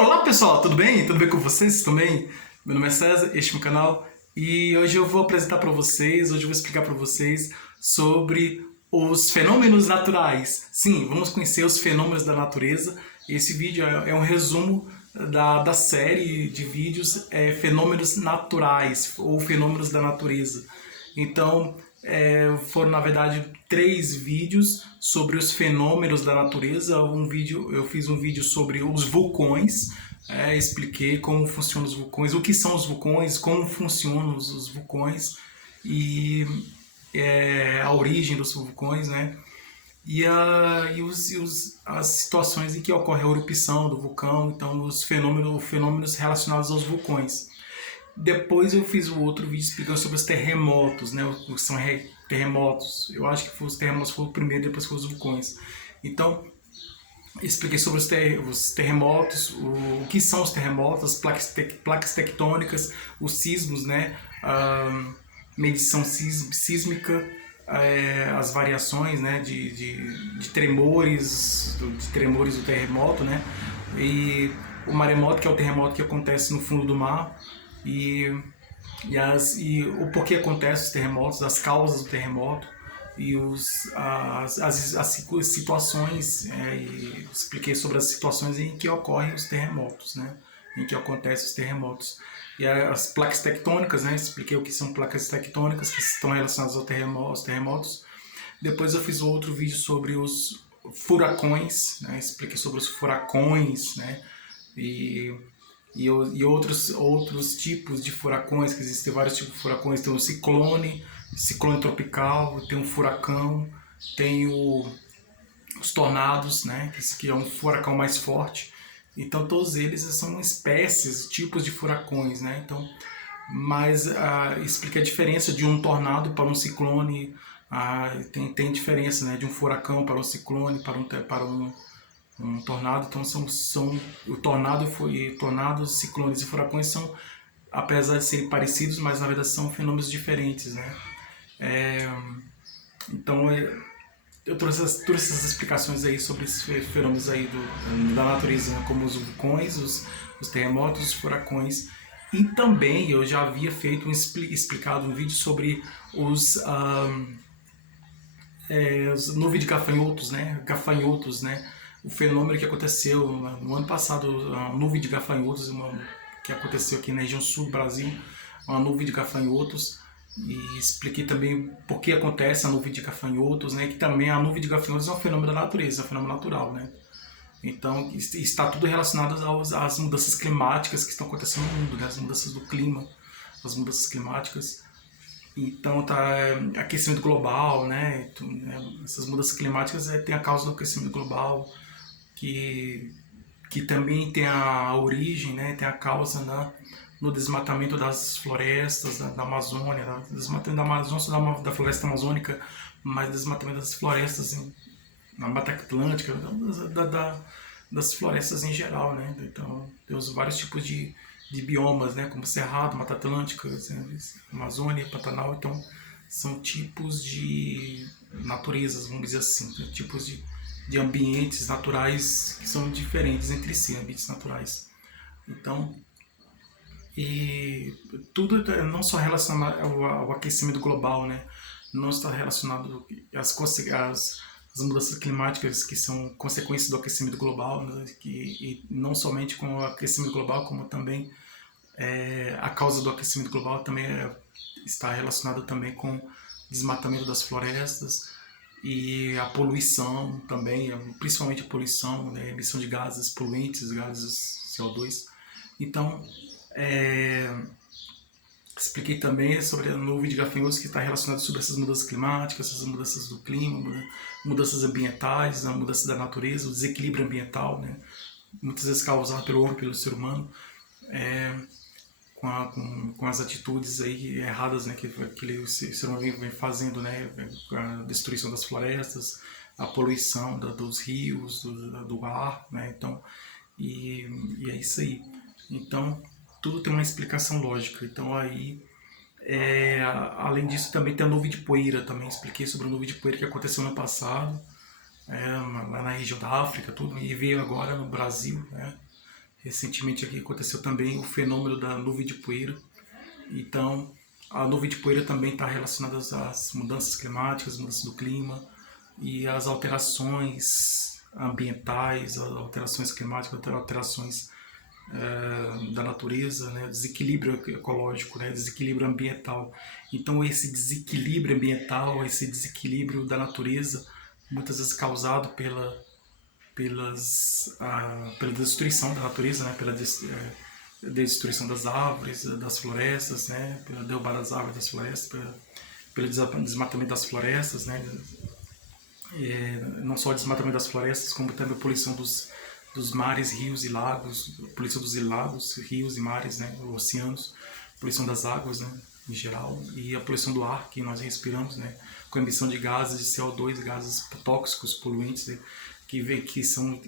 Olá pessoal, tudo bem? Tudo bem com vocês também? Meu nome é César, este é o meu canal e hoje eu vou apresentar para vocês, hoje eu vou explicar para vocês sobre os fenômenos naturais. Sim, vamos conhecer os fenômenos da natureza. Esse vídeo é um resumo da série de vídeos Fenômenos Naturais ou Fenômenos da Natureza. Então, foram na verdade 3 vídeos sobre os fenômenos da natureza. Eu fiz um vídeo sobre os vulcões, expliquei como funcionam os vulcões, o que são os vulcões, como funcionam os vulcões e a origem dos vulcões, né? As situações em que ocorre a erupção do vulcão, então os fenômenos relacionados aos vulcões. Depois eu fiz o outro vídeo explicando sobre os terremotos, né? O que são terremotos. Eu acho que os terremotos foram o primeiro, depois foram os vulcões. Então, expliquei sobre os terremotos, o que são os terremotos, as placas tectônicas, os sismos, né? A medição sísmica, as variações, né? de tremores do terremoto, né? E o maremoto, que é o terremoto que acontece no fundo do mar, e o porquê acontecem os terremotos, as causas do terremoto e as situações, e expliquei sobre as situações em que ocorrem os terremotos, né? Em que acontecem os terremotos. E as placas tectônicas, né? Expliquei o que são placas tectônicas que estão relacionadas aos terremotos. Depois eu fiz outro vídeo sobre os furacões, né? Expliquei sobre os furacões, né? E outros tipos de furacões, que existem vários tipos de furacões. Tem o ciclone tropical, tem o furacão, tem os tornados, né, que é um furacão mais forte. Então todos eles são espécies, tipos de furacões, né? Então, mas explica a diferença de um tornado para um ciclone. Tem diferença, né, de um furacão para um ciclone, para um tornado. Então o tornados, ciclones e furacões são, apesar de serem parecidos, mas na verdade são fenômenos diferentes, né? Então eu trouxe essas explicações aí sobre esses fenômenos aí da natureza, né? Como os vulcões, os terremotos, os furacões. E também eu já havia feito explicado um vídeo sobre os nuvens de gafanhotos, né? O fenômeno que aconteceu no ano passado, a nuvem de gafanhotos, que aconteceu aqui na região sul do Brasil, uma nuvem de gafanhotos. E expliquei também por que acontece a nuvem de gafanhotos, né? Que também a nuvem de gafanhotos é um fenômeno da natureza, é um fenômeno natural, né? Então está tudo relacionado às mudanças climáticas que estão acontecendo no mundo, né? As mudanças do clima, as mudanças climáticas. Então aquecimento global, né? Essas mudanças climáticas tem a causa do aquecimento global, que também tem a origem, né? Tem a causa no desmatamento das florestas da Amazônia, desmatamento da Amazônia, da floresta amazônica, mas desmatamento das florestas na Mata Atlântica, das florestas em geral, né? Então tem os vários tipos de biomas, né? Como Cerrado, Mata Atlântica, Amazônia, Pantanal. Então são tipos de naturezas, vamos dizer assim, né? Tipos de ambientes naturais que são diferentes entre si, ambientes naturais. Então, e tudo não só relacionado ao aquecimento global, né? Não está relacionado às mudanças climáticas que são consequências do aquecimento global, né? E não somente com o aquecimento global, como também a causa do aquecimento global também está relacionada também com o desmatamento das florestas e a poluição também, principalmente a poluição, né? A emissão de gases poluentes, gases CO2. Então, expliquei também sobre a nuvem de gafanhotos, que está relacionada sobre essas mudanças climáticas, essas mudanças do clima, mudanças ambientais, a mudança da natureza, o desequilíbrio ambiental, né? Muitas vezes causado pelo homem, pelo ser humano, com as atitudes aí erradas, né, que o ser humano vem fazendo, né? A destruição das florestas, a poluição dos rios, do ar, né? Então, e é isso aí. Então, tudo tem uma explicação lógica. Então aí, além disso, também tem a nuvem de poeira. Também expliquei sobre a nuvem de poeira que aconteceu no passado, lá na região da África, tudo, e veio agora no Brasil, né? Recentemente aqui aconteceu também o fenômeno da nuvem de poeira. Então, a nuvem de poeira também está relacionada às mudanças climáticas, mudanças do clima e às alterações ambientais, às alterações climáticas, alterações da natureza, né? Desequilíbrio ecológico, né? Desequilíbrio ambiental. Então, esse desequilíbrio ambiental, esse desequilíbrio da natureza, muitas vezes causado pela destruição da natureza, né? Pela destruição das árvores, das florestas, né? Pela derrubada das árvores, das florestas, pelo desmatamento das florestas, né? Não só o desmatamento das florestas, como também a poluição dos mares, rios e lagos, poluição dos lagos, rios e mares, né? Oceanos, poluição das águas, né? Em geral, e a poluição do ar que nós respiramos, né? Com a emissão de gases de CO2, gases tóxicos, poluentes, né? que são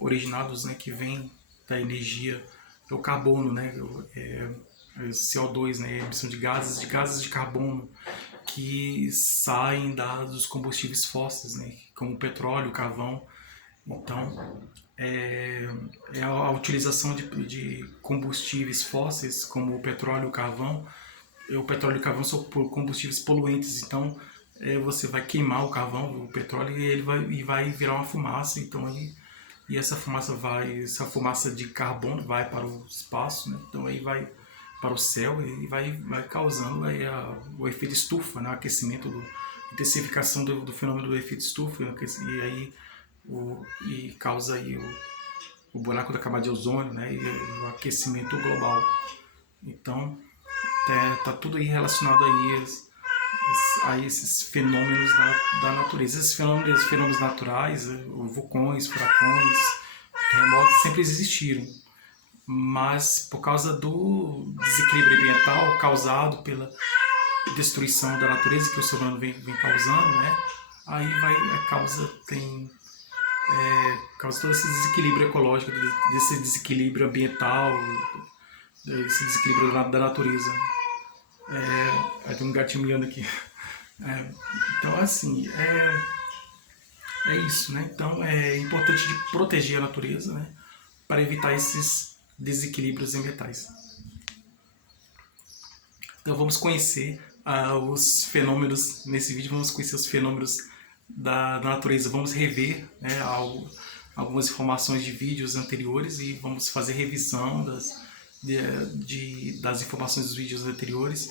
originados, né? Que vêm da energia, o carbono, né? CO2, né? A emissão de gases de carbono que saem dos combustíveis fósseis, né? Como o petróleo, o carvão. Então, a utilização de combustíveis fósseis, como o petróleo e o carvão. O petróleo e o carvão são combustíveis poluentes, então você vai queimar o carvão, o petróleo, e ele vai virar uma fumaça. Então, e essa fumaça de carbono vai para o espaço, né? Então aí vai para o céu e vai causando o efeito estufa, né? O aquecimento, intensificação do fenômeno do efeito estufa, e aí causa aí o buraco da camada de ozônio, né? E o aquecimento global. Então tá tudo aí relacionado aí a esses fenômenos da natureza. Esses fenômenos naturais, vulcões, furacões, terremotos sempre existiram, mas por causa do desequilíbrio ambiental causado pela destruição da natureza que o ser humano vem causando, né? Aí causa todo esse desequilíbrio ecológico, desse desequilíbrio ambiental, desse desequilíbrio da natureza. Aí tem um gatinho miando aqui. Então, assim, é isso, né? Então, é importante de proteger a natureza, né? Para evitar esses desequilíbrios ambientais. Então, vamos conhecer os fenômenos, nesse vídeo vamos conhecer os fenômenos da natureza. Vamos rever, né, algumas informações de vídeos anteriores e vamos fazer revisão das informações dos vídeos anteriores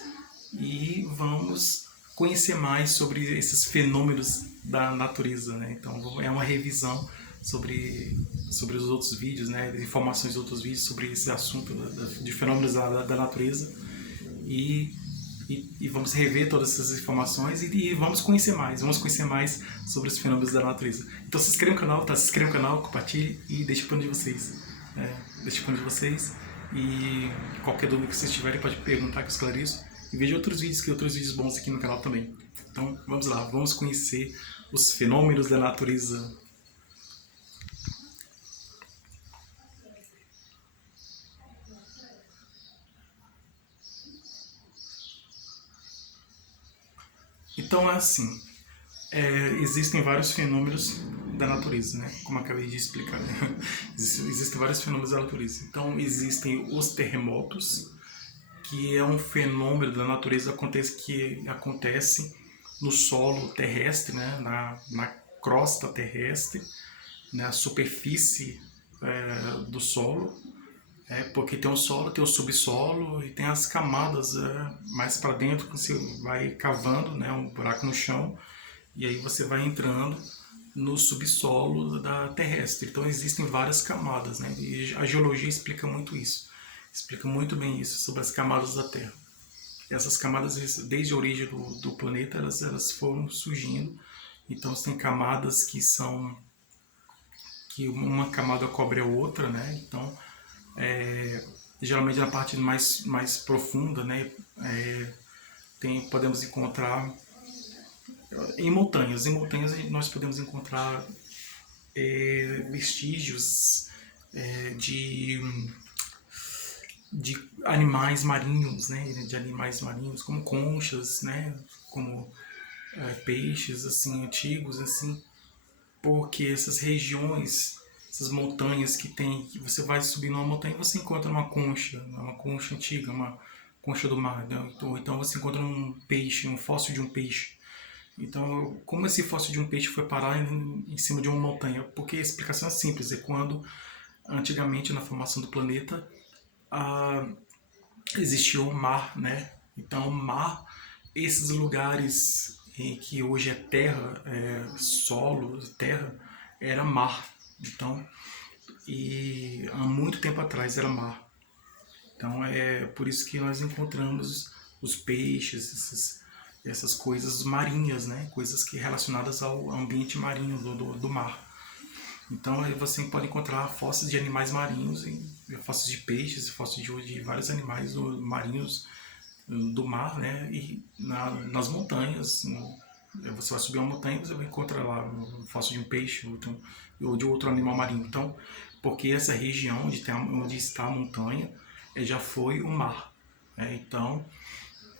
e vamos conhecer mais sobre esses fenômenos da natureza, né? Então é uma revisão sobre os outros vídeos, né? Informações dos outros vídeos sobre esse assunto de fenômenos da natureza e vamos rever todas essas informações e vamos conhecer mais sobre os fenômenos da natureza. Então se inscreva no canal, tá? Se inscreva no canal, compartilhe e deixe para onde vocês. Deixe para onde vocês. E qualquer dúvida que vocês tiverem pode perguntar que eu esclareço. E veja outros vídeos bons aqui no canal também. Então vamos lá, vamos conhecer os fenômenos da natureza. Então é assim, existem vários fenômenos da natureza, né? Como eu acabei de explicar, né? Existem vários fenômenos da natureza. Então existem os terremotos, que é um fenômeno da natureza que acontece no solo terrestre, né? na crosta terrestre, na superfície do solo. Porque tem o solo, tem o subsolo e tem as camadas mais para dentro, que você vai cavando, né, um buraco no chão, e aí você vai entrando no subsolo da terrestre. Então existem várias camadas, né, e a geologia explica muito isso, explica muito bem isso sobre as camadas da Terra. E essas camadas, desde a origem do planeta, elas foram surgindo. Então você tem camadas que uma camada cobre a outra, né? Então geralmente na parte mais profunda, né, podemos encontrar em montanhas nós podemos encontrar vestígios de animais marinhos, né, como conchas, né, como peixes assim antigos, assim, porque essas regiões essas montanhas que tem, que você vai subir numa montanha e você encontra uma concha antiga, uma concha do mar, né? Ou então você encontra um peixe, um fóssil de um peixe. Então, como esse fóssil de um peixe foi parar em cima de uma montanha? Porque a explicação é simples, é quando antigamente na formação do planeta ah, existia o mar, né? Então, o mar, esses lugares em que hoje é terra, solo, terra, era mar. Então, e há muito tempo atrás era mar. Então é por isso que nós encontramos os peixes, essas coisas marinhas, né? Coisas que relacionadas ao ambiente marinho do mar. Então aí você pode encontrar fósseis de animais marinhos, fósseis de peixes, fósseis de vários animais marinhos do mar, né? E nas montanhas. Você vai subir uma montanha e você vai encontrar lá um fóssil de um peixe ou de outro animal marinho. Então, porque essa região onde está a montanha já foi o mar. Né? Então,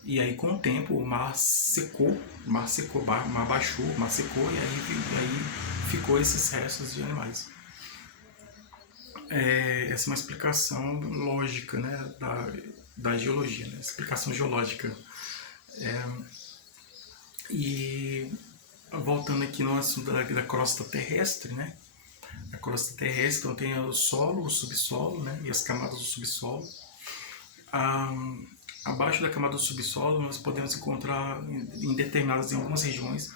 e aí com o tempo o mar secou, o mar baixou, o mar secou e aí ficou esses restos de animais. Essa é uma explicação lógica, né, da geologia, né? Explicação geológica. E voltando aqui no assunto da crosta terrestre, né? A crosta terrestre, então tem o solo, o subsolo, né? E as camadas do subsolo. Abaixo da camada do subsolo nós podemos encontrar, em algumas regiões,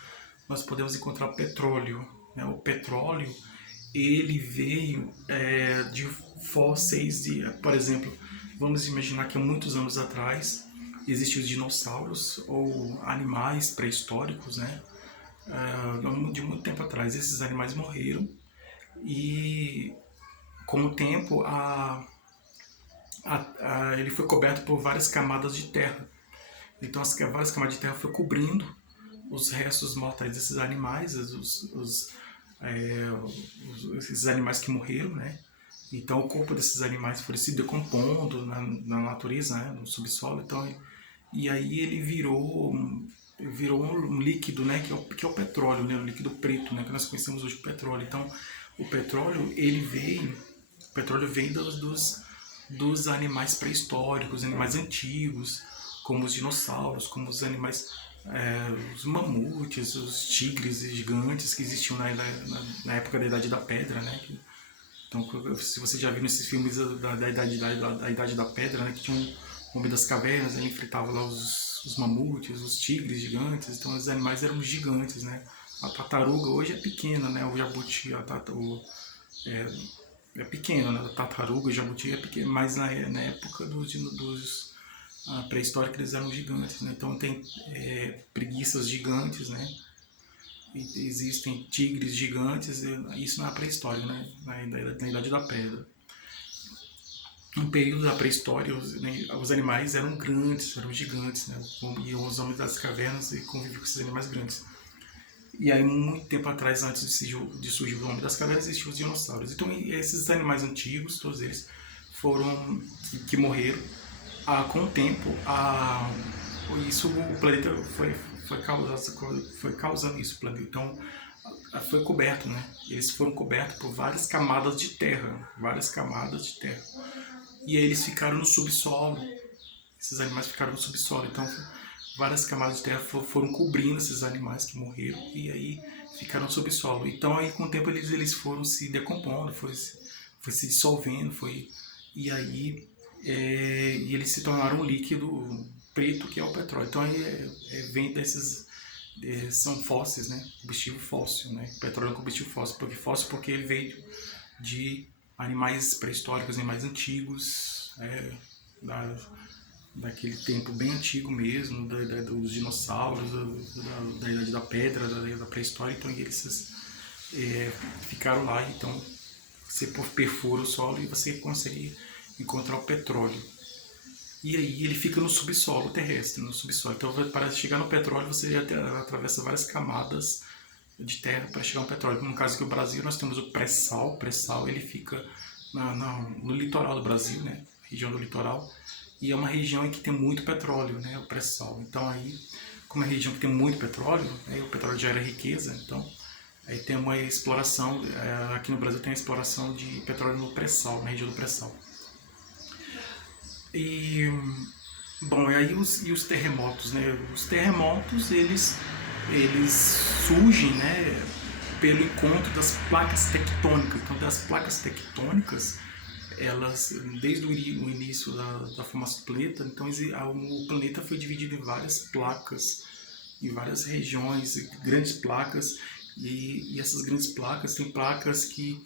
nós podemos encontrar petróleo. Né? O petróleo, ele veio de fósseis por exemplo, vamos imaginar que há muitos anos atrás existiam os dinossauros ou animais pré-históricos, né? De muito tempo atrás. Esses animais morreram e com o tempo ele foi coberto por várias camadas de terra. Então as várias camadas de terra foram cobrindo os restos mortais desses animais, esses animais que morreram, né? Então o corpo desses animais foi se decompondo na natureza, né? No subsolo. Então, e aí ele virou um líquido, né? Que é o petróleo, né? O líquido preto, né? Que nós conhecemos hoje o petróleo. Então o petróleo vem dos animais pré-históricos, animais antigos, como os dinossauros, como os animais, os mamutes, os tigres gigantes que existiam na época da Idade da Pedra, né? Então, se você já viu nesses filmes da Idade da Pedra, né? Que tinha um Homem das Cavernas, ele enfrentava lá os mamutes, os tigres gigantes, então os animais eram gigantes, né? A tartaruga hoje é pequena, né? O jabuti, é pequeno, né? A tartaruga, o jabuti é pequeno, mas na época dos pré-históricos eles eram gigantes, né? Então tem preguiças gigantes, né? E existem tigres gigantes, isso na pré-história, né? Na Idade da Pedra. No período da pré-história, os animais eram grandes, eram gigantes, né? E os homens das cavernas conviviam com esses animais grandes. E aí, muito tempo atrás, antes de surgir o Homem das Cavernas, existiam os dinossauros. Então, esses animais antigos, todos eles, foram que morreram. Com o tempo, isso, o planeta foi causando isso. O planeta. Então, foi coberto, né? Eles foram cobertos por várias camadas de terra. E aí eles ficaram no subsolo. Esses animais ficaram no subsolo. Então, várias camadas de terra foram cobrindo esses animais que morreram e aí ficaram no subsolo. Então aí com o tempo eles foram se decompondo, foi se dissolvendo, e aí e eles se tornaram um líquido preto que é o petróleo. Então aí vem desses são fósseis, né? Combustível fóssil, né? O petróleo é um combustível fóssil porque ele veio de animais pré-históricos, animais antigos, daquele tempo bem antigo mesmo, dos dinossauros, da Idade da Pedra, da pré-história. Então eles ficaram lá. Então você perfura o solo e você consegue encontrar o petróleo. E aí ele fica no subsolo terrestre, no subsolo. Então para chegar no petróleo você atravessa várias camadas de terra para chegar no petróleo. No caso aqui do Brasil nós temos o pré-sal. O pré-sal ele fica no litoral do Brasil, né? Região do litoral. E é uma região em que tem muito petróleo, né? O pré-sal. Então aí, como é uma região que tem muito petróleo, o petróleo gera riqueza, então Aí tem uma exploração, aqui no Brasil tem a exploração de petróleo no pré-sal, na região do pré-sal. E, bom, e aí os terremotos, né? Os terremotos, eles surgem, né, pelo encontro das placas tectônicas. Então, das placas tectônicas, elas, desde o início da formação do planeta, então o planeta foi dividido em várias placas, em várias regiões, grandes placas, e essas grandes placas, tem placas que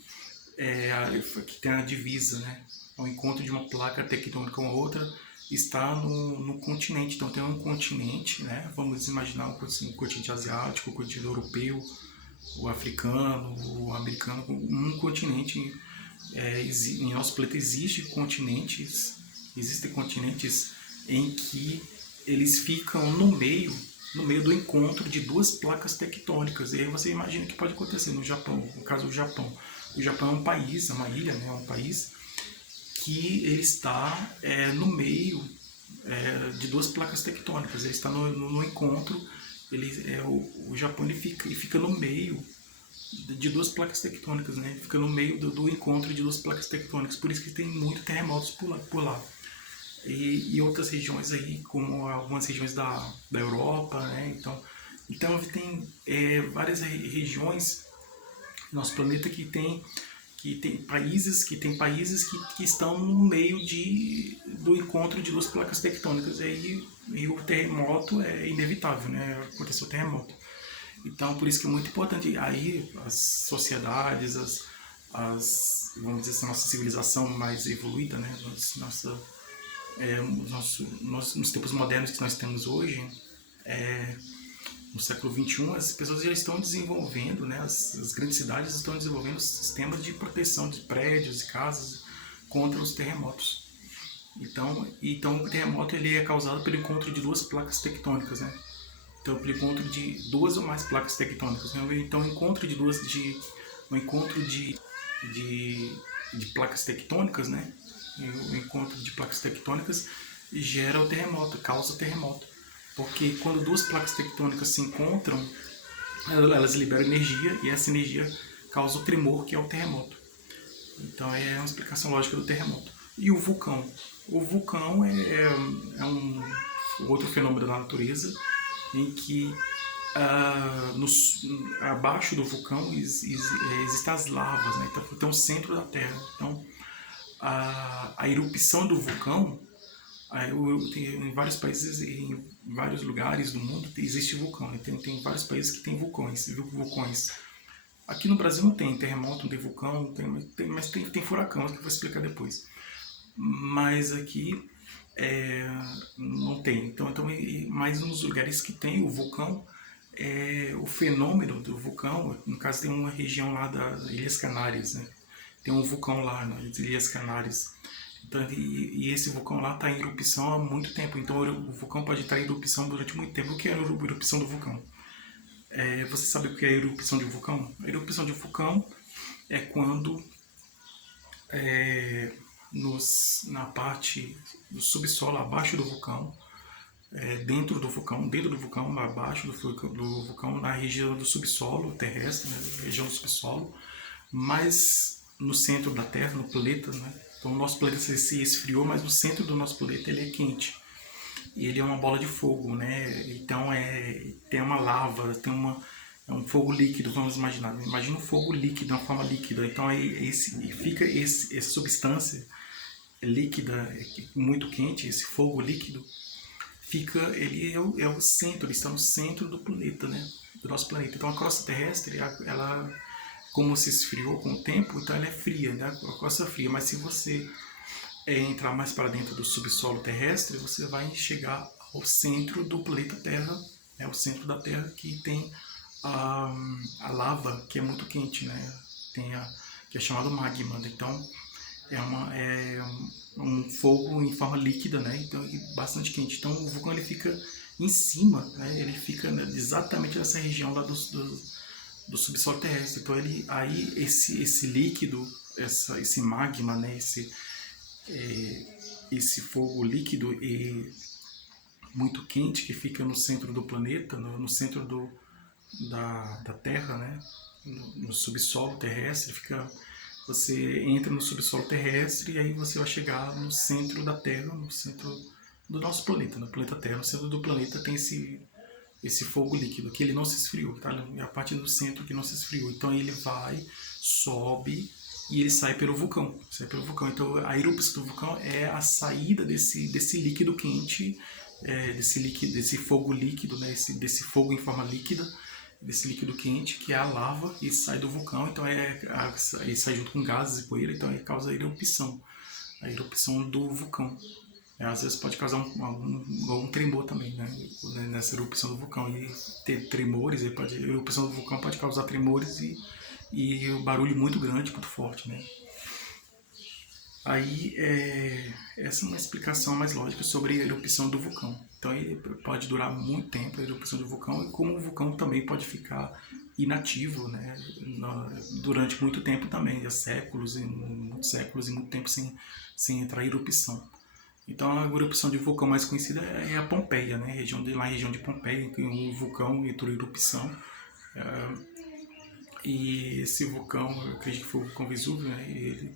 tem a divisa, né? O encontro de uma placa tectônica com a outra está no continente. Então tem um continente, né? Vamos imaginar um continente asiático, o continente europeu, o africano, o americano, um continente. Em nosso planeta existem continentes em que eles ficam no meio do encontro de duas placas tectônicas. E aí você imagina que pode acontecer no Japão, no caso do Japão. O Japão é um país, é uma ilha, né? É um país que ele está no meio de duas placas tectônicas. Ele está no encontro, o Japão ele fica no meio de duas placas tectônicas, né? Ele fica no meio do encontro de duas placas tectônicas. Por isso que tem muitos terremotos por lá. E outras regiões aí, como algumas regiões da Europa, né? Então tem várias regiões no nosso planeta que tem países que estão no meio do encontro de duas placas tectônicas, e o terremoto é inevitável, né? Aconteceu o terremoto. Então, por isso que é muito importante. Aí as sociedades, vamos dizer assim, nossa civilização mais evoluída, né? Nos tempos modernos que nós temos hoje, no século XXI, as pessoas já estão desenvolvendo, né? As grandes cidades estão desenvolvendo sistemas de proteção de prédios e casas contra os terremotos. Então o terremoto ele é causado pelo encontro de duas placas tectônicas, né? Então, pelo encontro de duas ou mais placas tectônicas, né? Então, o encontro de placas tectônicas, né? O encontro de placas tectônicas gera o terremoto, causa o terremoto. Porque quando duas placas tectônicas se encontram, elas liberam energia, e essa energia causa o tremor, que é o terremoto. Então é uma explicação lógica do terremoto. E o vulcão? O vulcão é um outro fenômeno da natureza em que abaixo do vulcão existem as lavas, né? Então o centro da Terra. Então a erupção do vulcão, em vários países, em vários lugares do mundo existe vulcão. Tem vários países que tem vulcões. Aqui no Brasil não tem terremoto, não tem vulcão, mas tem furacão, que eu vou explicar depois. Mas aqui não tem. Mas nos lugares que tem o vulcão, o fenômeno do vulcão, no caso tem uma região lá das Ilhas Canárias, né? Tem um vulcão lá nas Ilhas Canárias. Então, e esse vulcão lá está em erupção há muito tempo. Então o vulcão pode estar em erupção durante muito tempo. O que é a erupção do vulcão? Você sabe o que é a erupção de um vulcão? A erupção de um vulcão é quando na parte do subsolo, abaixo do vulcão, dentro do vulcão, abaixo do vulcão, na região do subsolo terrestre, né, região do subsolo, mas no centro da Terra, no planeta, né? Então o nosso planeta se esfriou, mas no centro do nosso planeta ele é quente. E ele é uma bola de fogo, né? Então tem uma lava, é um fogo líquido, vamos imaginar. Imagina um fogo líquido, uma forma líquida. Então fica essa substância líquida, muito quente, esse fogo líquido, ele é o centro, ele está no centro do planeta, né? Do nosso planeta. Então a crosta terrestre, ela como se esfriou com o tempo, então ela é fria, né? A crosta é fria, mas se você entrar mais para dentro do subsolo terrestre, você vai chegar ao centro do planeta Terra, né? O centro da Terra, que tem a lava, que é muito quente, né? Que é chamado magma. Então é um fogo em forma líquida, né? Então bastante quente. Então o vulcão ele fica em cima, né? Ele fica exatamente nessa região lá do subsolo terrestre. Então aí esse líquido, esse magma, né? Esse fogo líquido e muito quente que fica no centro do planeta, no centro da Terra, né? no subsolo terrestre, você entra no subsolo terrestre e aí você vai chegar no centro da Terra, no centro do nosso planeta, no planeta Terra. No centro do planeta tem esse fogo líquido, que ele não se esfriou, tá? É a parte do centro que não se esfriou. Então ele vai, sobe e ele sai pelo vulcão. Então a erupção do vulcão é a saída desse líquido quente, desse fogo líquido, né? Desse fogo em forma líquida, desse líquido quente, que é a lava, e sai do vulcão. Então ele sai junto com gases e poeira, então ele causa a erupção do vulcão. Às vezes pode causar um tremor também, né? Nessa erupção do vulcão. E ter tremores, a erupção do vulcão pode causar tremores e um barulho muito grande, muito forte, né? Aí, essa é uma explicação mais lógica sobre a erupção do vulcão. Então, ele pode durar muito tempo, a erupção do vulcão, e como o vulcão também pode ficar inativo, né? Durante muito tempo também, séculos e muito tempo sem entrar em erupção. Então a erupção de vulcão mais conhecida é a Pompeia, né? Lá na região de Pompeia, em que um vulcão entrou em erupção. E esse vulcão, eu acredito que foi o vulcão Vesúvio, né? Ele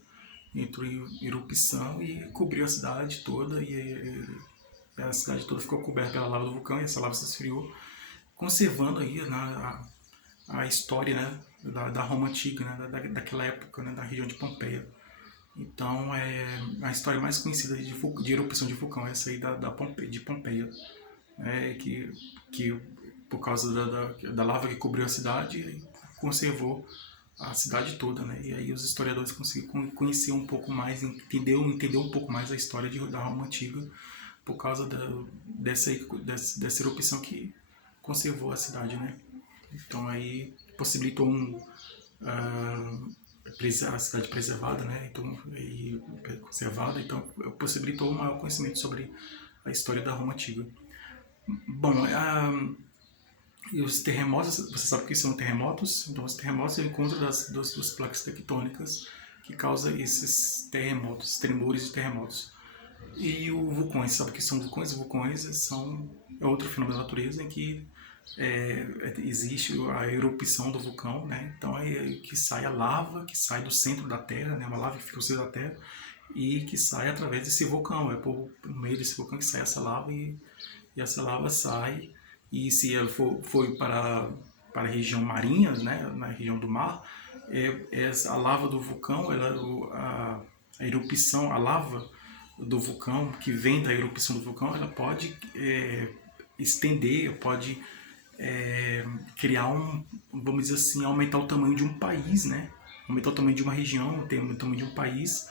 entrou em erupção e cobriu a cidade toda. E a cidade toda ficou coberta pela lava do vulcão e essa lava se esfriou, conservando aí a história, né? da Roma Antiga, né? daquela época, né? Da região de Pompeia. Então, a história mais conhecida de erupção de vulcão é essa aí de Pompeia, que por causa da lava que cobriu a cidade, conservou a cidade toda, né? E aí os historiadores conseguiram conhecer um pouco mais, entender um pouco mais a história da Roma Antiga, por causa dessa erupção que conservou a cidade, né? Então aí possibilitou a cidade preservada, né? Então, e conservada, então possibilitou um maior conhecimento sobre a história da Roma Antiga. Bom, e os terremotos, você sabe o que são terremotos? Então, os terremotos é o encontro das placas tectônicas que causa esses terremotos, tremores de terremotos. E os vulcões, sabe o que são vulcões? Vulcões é outro fenômeno da natureza em que existe a erupção do vulcão, né? Então é que sai a lava, que sai do centro da Terra, né? Uma lava que fica no centro da Terra e que sai através desse vulcão. É por meio desse vulcão que sai essa lava e essa lava sai. E se ela for para a região marinha, né? Na região do mar, a lava do vulcão, a erupção, a lava do vulcão, que vem da erupção do vulcão, ela pode estender, pode criar vamos dizer assim, aumentar o tamanho de um país, né? Aumentar o tamanho de uma região, o tamanho de um país,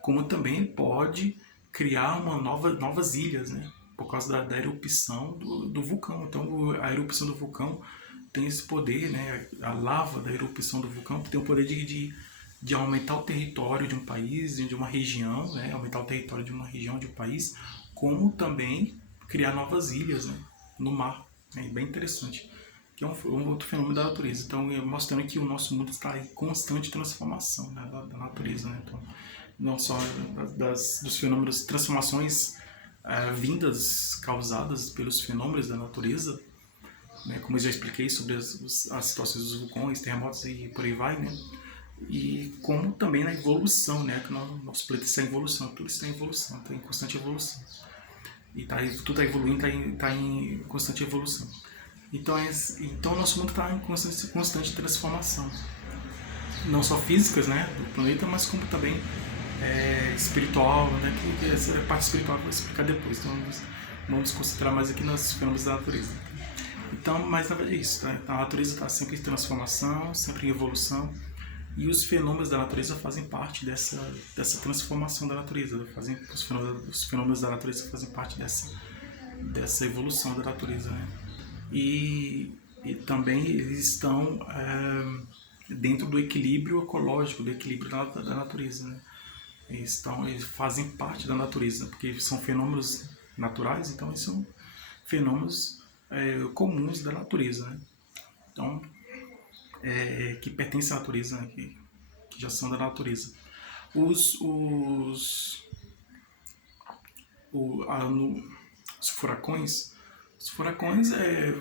como também pode criar novas ilhas, né? Por causa da erupção do vulcão. Então a erupção do vulcão tem esse poder, né? A lava da erupção do vulcão tem o poder de aumentar o território de um país, de uma região, né? Aumentar o território de uma região, de um país, como também criar novas ilhas, né? No mar. É bem interessante. Que é um outro fenômeno da natureza. Então, mostrando que o nosso mundo está em constante transformação, né? da natureza. Né? Então, não só dos fenômenos, transformações vindas, causadas pelos fenômenos da natureza, né? Como eu já expliquei sobre as situações dos vulcões, terremotos e por aí vai, né? E como também na evolução, né? Que o nosso planeta está em evolução, tudo está em evolução, está em constante evolução. E tudo está evoluindo, está em constante evolução. Então o nosso mundo está em constante transformação. Não só físicas, né, do planeta, mas como também espiritual, né, que essa parte espiritual eu vou explicar depois. Então vamos concentrar mais aqui nos fenômenos da natureza. Então, mas na verdade é isso. Tá? A natureza está sempre em transformação, sempre em evolução. E os fenômenos da natureza fazem parte dessa transformação da natureza. Os fenômenos da natureza fazem parte dessa evolução da natureza. Né? E também eles estão dentro do equilíbrio ecológico, do equilíbrio da natureza. Né? Eles fazem parte da natureza, porque são fenômenos naturais, então eles são fenômenos comuns da natureza. Né? Então, que pertencem à natureza, né? que já são da natureza. Os furacões,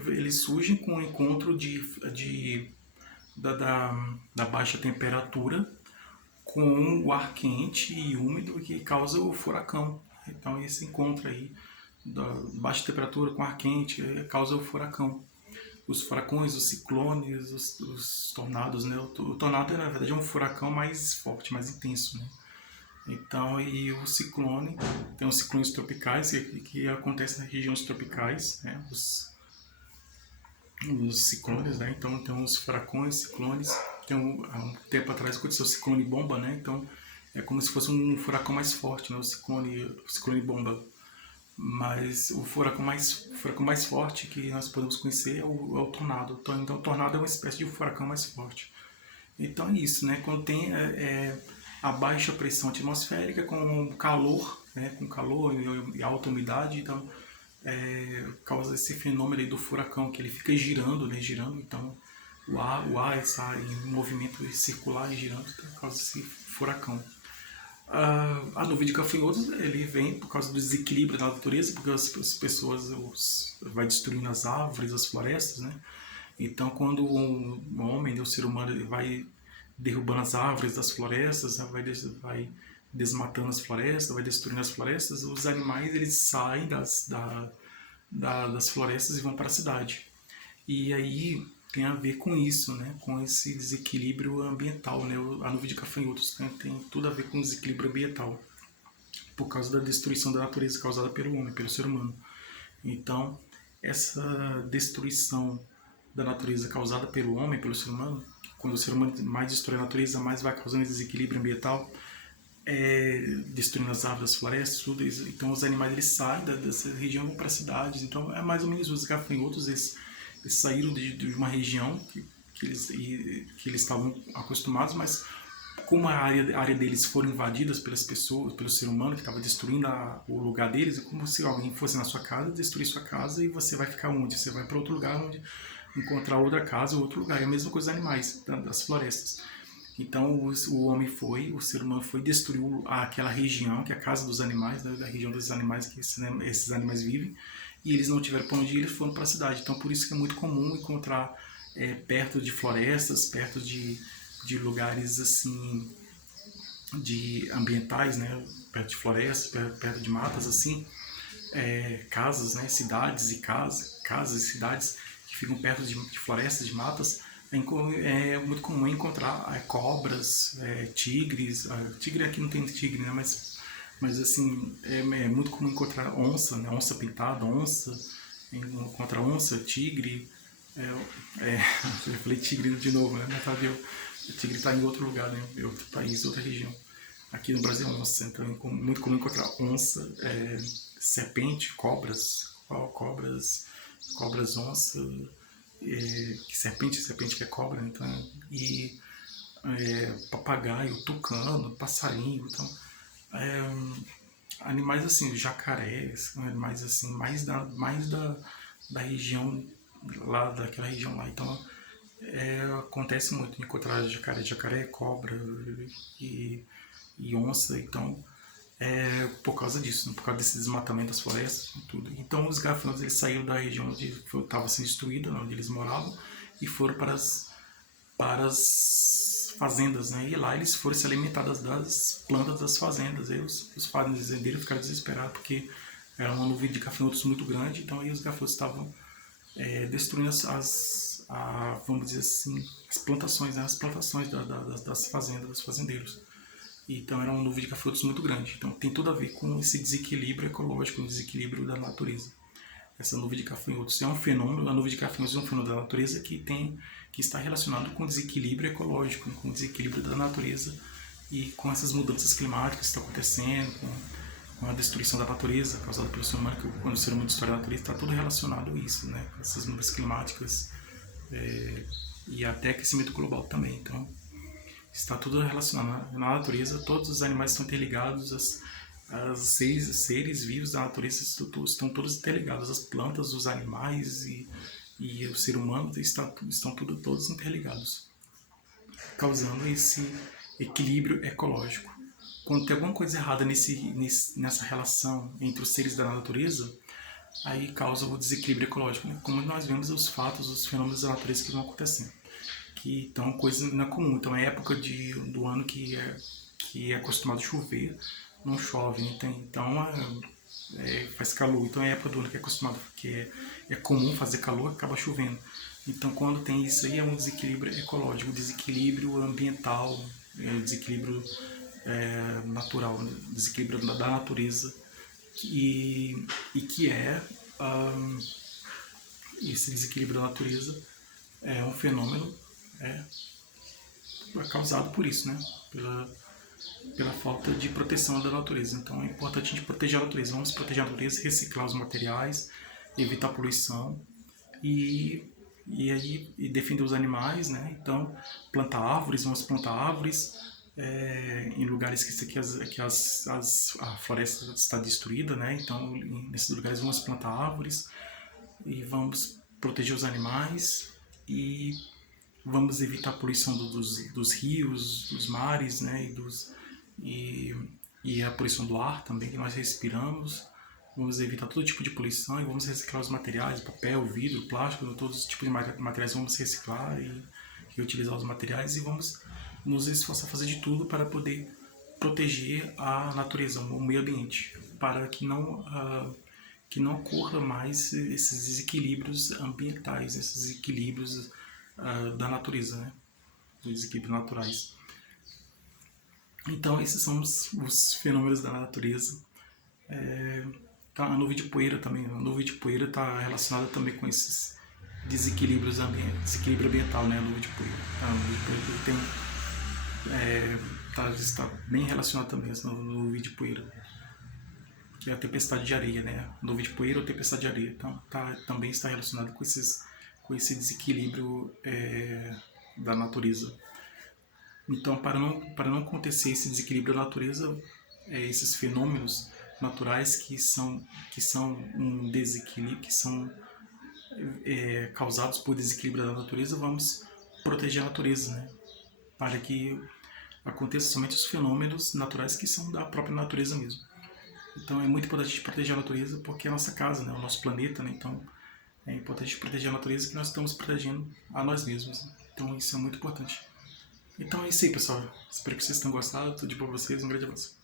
eles surgem com o encontro de da baixa temperatura com o ar quente e úmido que causa o furacão. Então esse encontro aí da baixa temperatura com ar quente causa o furacão. Os furacões, os ciclones, os tornados, né? O tornado na verdade é um furacão mais forte, mais intenso, né? Então, e o ciclone, tem os ciclones tropicais que acontecem nas regiões tropicais, né? Os ciclones, né? Então tem os furacões, ciclones. Há um tempo atrás aconteceu o ciclone bomba, né? Então é como se fosse um furacão mais forte, né? O ciclone bomba. Mas o furacão mais forte que nós podemos conhecer é o tornado. Então o tornado é uma espécie de furacão mais forte. Então é isso, né? Quando tem a baixa pressão atmosférica com calor, né? Com calor e alta umidade, então causa esse fenômeno aí do furacão, que ele fica girando, né? Girando, então o ar está em movimento circular e girando, então causa esse furacão. A nuvem de gafanhotos ele vem por causa do desequilíbrio da natureza, porque as pessoas vai destruindo as árvores, as florestas, né? Então, quando o homem, o ser humano, ele vai derrubando as árvores das florestas, né? vai desmatando as florestas, vai destruindo as florestas, os animais eles saem das florestas e vão para a cidade. E aí tem a ver com isso, né? Com esse desequilíbrio ambiental, né? A nuvem de gafanhotos, né? Tem tudo a ver com desequilíbrio ambiental, por causa da destruição da natureza causada pelo homem, pelo ser humano. Então, essa destruição da natureza causada pelo homem, pelo ser humano, quando o ser humano mais destrói a natureza, mais vai causando desequilíbrio ambiental, destruindo as árvores, as florestas, tudo isso. Então, os animais eles saem dessa região e vão para as cidades. Então, é mais ou menos os gafanhotos, eles saíram de uma região que eles estavam acostumados, mas como a área deles foram invadidas pelas pessoas, pelo ser humano que estava destruindo o lugar deles, é como se alguém fosse na sua casa, destruir sua casa, e você vai ficar onde? Você vai para outro lugar onde encontrar outra casa ou outro lugar. É a mesma coisa dos animais, das florestas. Então o homem o ser humano foi, destruiu aquela região, que é a casa dos animais, né, da região dos animais que esses animais vivem, e eles não tiveram para onde ir, eles foram para a cidade. Então por isso que é muito comum encontrar perto de florestas, perto de lugares assim, de ambientais, né, perto de florestas, perto de matas, assim, casas, né, cidades e casas e cidades que ficam perto de florestas, de matas. É muito comum encontrar cobras, tigres. Tigre aqui não tem tigre, né? Mas assim, é muito comum encontrar onça, né? Onça pintada, encontrar onça, tigre. Eu falei tigre de novo, né? Na verdade, o tigre está em outro lugar, né? Em outro país, outra região. Aqui no Brasil é onça, então é muito comum encontrar onça, serpente, cobras, onça. Serpente que é cobra, então, e papagaio, tucano, passarinho, então, animais assim, jacarés, animais assim, mais da região lá, daquela região lá, então acontece muito de encontrar jacaré, cobra e onça, então por causa disso, né? Por causa desse desmatamento das florestas e tudo. Então os gafanhotos eles saíram da região onde estava sendo destruída, onde eles moravam, e foram para as fazendas, né? E lá eles foram se alimentar das plantas das fazendas. Aí os fazendeiros ficaram desesperados porque era uma nuvem de gafanhotos muito grande, então aí os gafanhotos estavam destruindo vamos dizer assim, as plantações, né? As plantações das fazendas, dos fazendeiros. Então era uma nuvem de gafanhotos muito grande. Então tem tudo a ver com esse desequilíbrio ecológico, o desequilíbrio da natureza. Essa nuvem de gafanhotos é um fenômeno, a nuvem de gafanhotos é um fenômeno da natureza que está relacionado com o desequilíbrio ecológico, com o desequilíbrio da natureza e com essas mudanças climáticas que estão acontecendo, com a destruição da natureza causada pelo ser humano, que quando o ser humano destrói a natureza está tudo relacionado a isso, né? Com essas mudanças climáticas e até aquecimento global também. Então está tudo relacionado na natureza, todos os animais estão interligados, os seres vivos da natureza estão todos interligados, as plantas, os animais e o ser humano estão todos interligados, causando esse equilíbrio ecológico. Quando tem alguma coisa errada nessa relação entre os seres da natureza, aí causa o desequilíbrio ecológico, né? Como nós vemos os fatos, os fenômenos da natureza que vão acontecendo. que então coisa não é comum. Então é época do ano que é acostumado a chover, não chove, né? Então faz calor. Então é época do ano que é acostumado, é comum fazer calor, acaba chovendo. Então quando tem isso aí é um desequilíbrio ecológico, desequilíbrio ambiental, desequilíbrio natural, desequilíbrio da natureza e que esse desequilíbrio da natureza é um fenômeno é, causado por isso, né? Pela falta de proteção da natureza. Então é importante a gente proteger a natureza. Vamos proteger a natureza, reciclar os materiais, evitar poluição e defender os animais, né? Então plantar árvores, vamos plantar árvores em lugares que a floresta está destruída, né? Então nesses lugares vamos plantar árvores e vamos proteger os animais e vamos evitar a poluição dos rios, dos mares, né, e a poluição do ar também que nós respiramos. Vamos evitar todo tipo de poluição e vamos reciclar os materiais, papel, vidro, plástico, todos os tipos de materiais vamos reciclar e reutilizar os materiais e vamos nos esforçar a fazer de tudo para poder proteger a natureza, o meio ambiente, para que não ocorra mais esses desequilíbrios ambientais, esses desequilíbrios da natureza, né? Os desequilíbrios naturais. Então esses são os fenômenos da natureza. A nuvem de poeira também. A nuvem de poeira está relacionada também com esses desequilíbrio ambiental, né? A nuvem de poeira. A nuvem de poeira está bem relacionada também com a nuvem de poeira, que é a tempestade de areia, né? Nuvem de poeira ou tempestade de areia. Então também está relacionado com esse desequilíbrio da natureza. Então, para não acontecer esse desequilíbrio da natureza, esses fenômenos naturais que são um desequilíbrio, que são causados por desequilíbrio da natureza, vamos proteger a natureza, né? Para que aconteçam somente os fenômenos naturais que são da própria natureza mesmo. Então é muito importante a gente proteger a natureza porque é a nossa casa, né? O nosso planeta, né? Então é importante proteger a natureza que nós estamos protegendo a nós mesmos. Né? Então isso é muito importante. Então é isso aí, pessoal. Espero que vocês tenham gostado. Tudo de bom pra vocês. Um grande abraço.